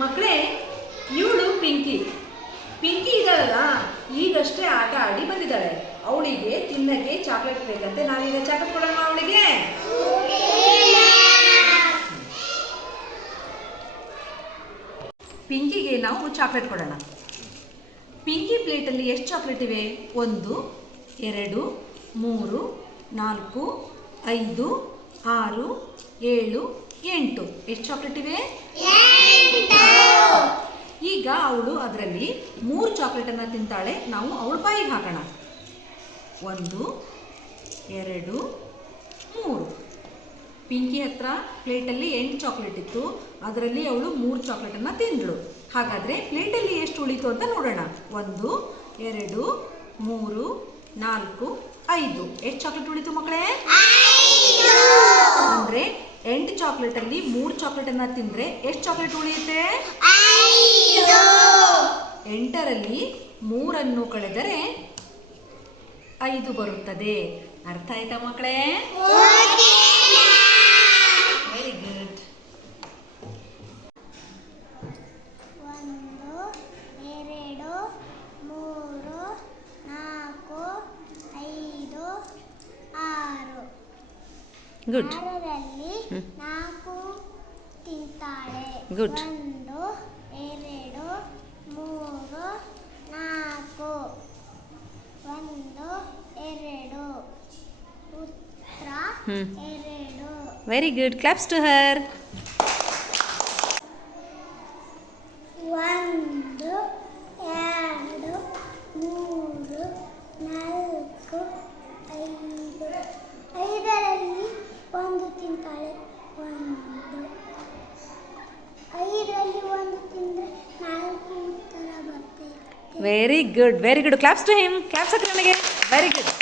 ಮಕ್ಕಳೇ, ಇವಳು ಪಿಂಕಿ. ಪಿಂಕಿ ಇದ್ದಾಳಲ್ಲ, ಈಗಷ್ಟೇ ಆಟ ಆಡಿ ಬಂದಿದ್ದಾಳೆ. ಅವಳಿಗೆ ತಿನ್ನಕ್ಕೆ ಚಾಕ್ಲೇಟ್ ಬೇಕಂತೆ. ನಾವೀಗ ಚಾಕ್ಲೇಟ್ ಕೊಡೋಣ ಅವಳಿಗೆ. ಪಿಂಕಿಗೆ ನಾವು ಚಾಕ್ಲೇಟ್ ಕೊಡೋಣ. ಪಿಂಕಿ ಪ್ಲೇಟಲ್ಲಿ ಎಷ್ಟು ಚಾಕ್ಲೇಟ್ ಇವೆ? 1 2 3 4 5 6 7 8. ಎಷ್ಟು ಚಾಕ್ಲೇಟ್ ಇವೆ? ಈಗ ಅವಳು ಅದರಲ್ಲಿ 3 ಚಾಕ್ಲೇಟನ್ನು ತಿಂತಾಳೆ. ನಾವು ಅವಳ ಬಾಯಿಗೆ ಹಾಕೋಣ. 1 2 3. ಪಿಂಕಿ ಹತ್ರ ಪ್ಲೇಟಲ್ಲಿ 8 ಚಾಕ್ಲೇಟ್ ಇತ್ತು. ಅದರಲ್ಲಿ ಅವಳು 3 ಚಾಕ್ಲೇಟನ್ನು ತಿಂದಳು. ಹಾಗಾದರೆ ಪ್ಲೇಟಲ್ಲಿ ಎಷ್ಟು ಉಳಿತು ಅಂತ ನೋಡೋಣ. 1 2 3 4 5. ಎಷ್ಟು ಚಾಕ್ಲೇಟ್ ಉಳಿತು ಮಕ್ಕಳೇ? ಅಂದರೆ 8 ಚಾಕ್ಲೇಟಲ್ಲಿ 3 ಚಾಕ್ಲೇಟನ್ನು ತಿಂದರೆ ಎಷ್ಟು ಚಾಕ್ಲೇಟ್ ಉಳಿಯುತ್ತೆ? 8ರಲ್ಲಿ 3 ಕಳೆದರೆ 5 ಬರುತ್ತದೆ. ಅರ್ಥ ಆಯ್ತಾ ಮಕ್ಕಳೇ? Very good. 1 2 3 4 5 6. ಗುಡ್. 6ರಲ್ಲಿ 4 ತಿಂತಾಳೆ. ಗುಡ್. 1 2 3 4. 1 2. ಉತ್ತರ 2. Very good. Claps to her. 1 2 3 4 5. 5ರಲ್ಲಿ 1 ತಿಂತಾಳೆ. 5ರಲ್ಲಿ 1 ತಿಂದರೆ 4 ಉತ್ತರ ಬರ್ತೈತೆ. Very good. Very good. Claps to him. Claps ಹಾಕಿ ನನಗೆ. Very good.